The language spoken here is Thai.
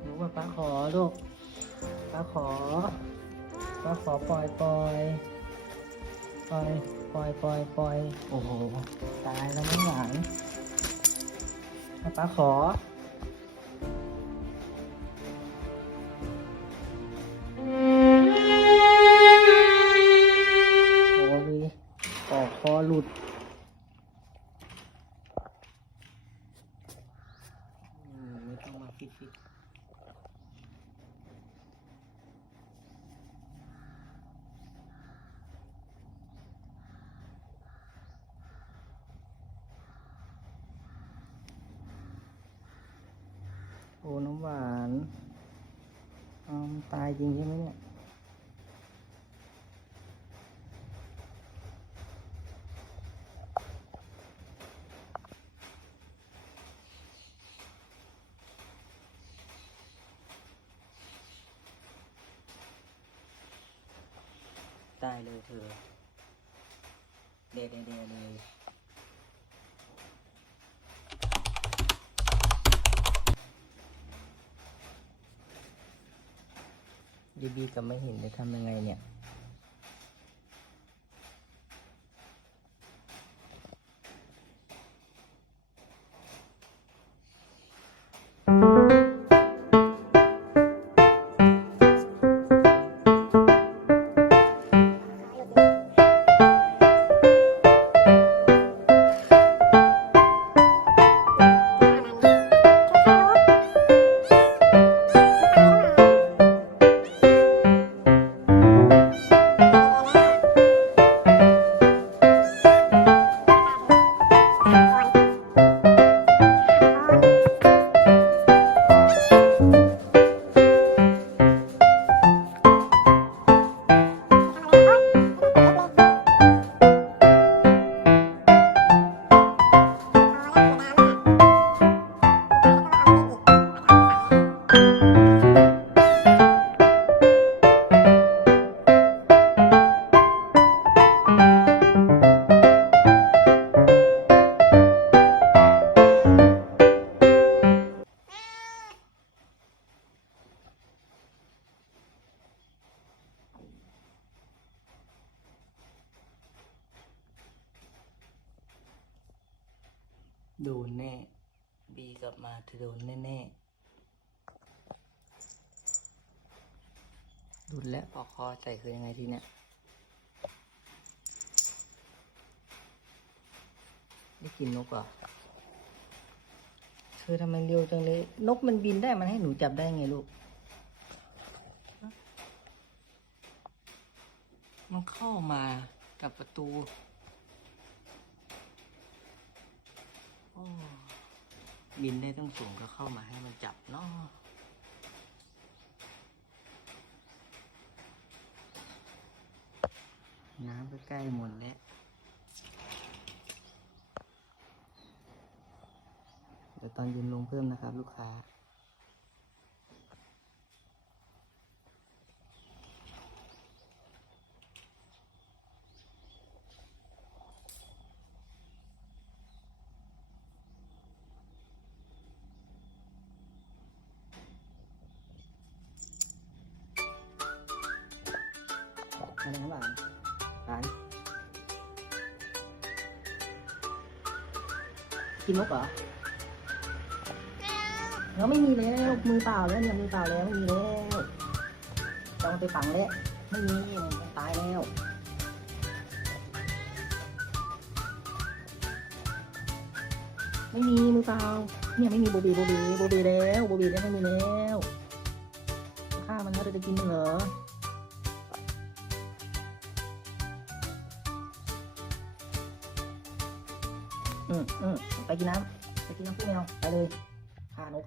หนูว่าป้าขอลูกป้าขอป้าขอปล่อยปล่อยปล่อยปล่อยปล่อยปล่อยโอ้โห ตายแล้วไม่หลังป้าขอ โอ้น้ำหวานอมตายจริงใช่ไหมเนี่ย ตายเลยเธอ เดเดเดเลย ดีบีก็ไม่เห็นจะทำยังไงเนี่ย โดนแน่ บีกลับมาเธอโดนแน่ๆดุนและปอกคอใส่คือยังไงทีเนี้ยได้กินนกเหรอเธอทำไมเร็วจังเลย นกมันบินได้มันให้หนูจับได้ไงลูก มันเข้ามากับประตู โอ้ บินได้ต้องสูงก็เข้ามาให้มันจับเนาะน้ำก็ใกล้หมดแล้วเดี๋ยวตอนเย็นลงเพิ่มนะครับลูกค้า อะไรนะหวานหวานกินนกเหรอเราไม่มีแล้วมือเปล่าแล้วเนี่ยมือเปล่าแล้วไม่มีแล้วต้องไปฝังแล้วไม่มีตายแล้วไม่มีมือเปล่าเนี่ยไม่มีโบบีโบบีโบบีแล้วโบบีแล้วไม่มีแล้วฆ่ามันแล้วจะกินมันเหรอ อืมอืมไปกินน้ำไปกินน้ำพุแมวไปเลยพานก